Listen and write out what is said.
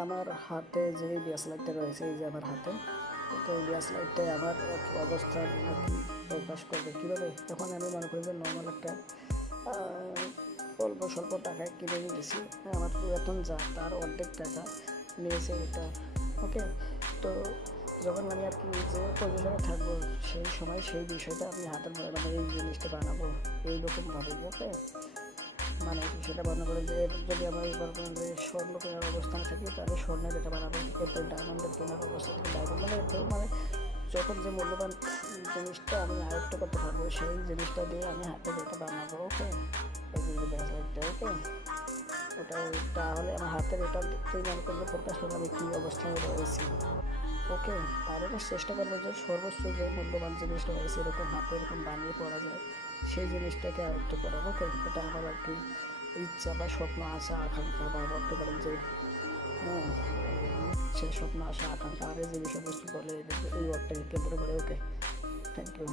আমার হাতে যে গ্যাস লাইটটা রয়েছে, এই যে আমার হাতে, তো এই গ্যাস লাইটটাই আমার অবস্থান আর কি প্রকাশ করবে কীভাবে। এখন আমি মনে করি যে নর্মাল একটা অল্প স্বল্প টাকায় কিনে নিয়েছি, আমার বেতন যা তার অর্ধেক টাকা নিয়েছে এটা। ওকে, তো যখন আমি আর কি যে পজিশনে থাকবো সেই সময় সেই বিষয়টা আমি হাতের মানে এই জিনিসটা বানাবো এইরকমভাবে। ওকে, মানে সেটা মনে করেন যে যদি আমরা যে স্বর্ণ কেনার অবস্থানে থাকি তাহলে স্বর্ণের এটা বানাবো, এরপর ডায়মন্ডের কেনার অবস্থা থেকে ডায়মন্ড, মানে এরপর মানে যখন যে মূল্যবান জিনিসটা আমি আয়ত্ত করতে পারবো সেই জিনিসটা দিয়ে আমি হাতের এটা বানাবো। ওকে, এই যে ব্যাসলাইটটা। ওকে, ওটা তাহলে আমার হাতের এটা তুই মনে করলে প্রকাশ করলে আমি কী অবস্থায় রয়েছি। ওকে, আর এটা চেষ্টা করবো যে সর্বোচ্চ যে মূল্যবান জিনিসটা রয়েছে এরকম হাতে এরকম বানিয়ে পড়া যায় সেই জিনিসটাকে আয়ত্ত করা। ওকে, এটা আমার আর কি ইচ্ছা বা স্বপ্ন, আশা, আকাঙ্ক্ষা বা বলতে পারেন যে হ্যাঁ, সে স্বপ্ন, আশা, আকাঙ্ক্ষা আর এই যে বিষয়বস্তু বলে এই ওয়ার্ডটাকে কেন্দ্র করে। ওকে, থ্যাংক ইউ।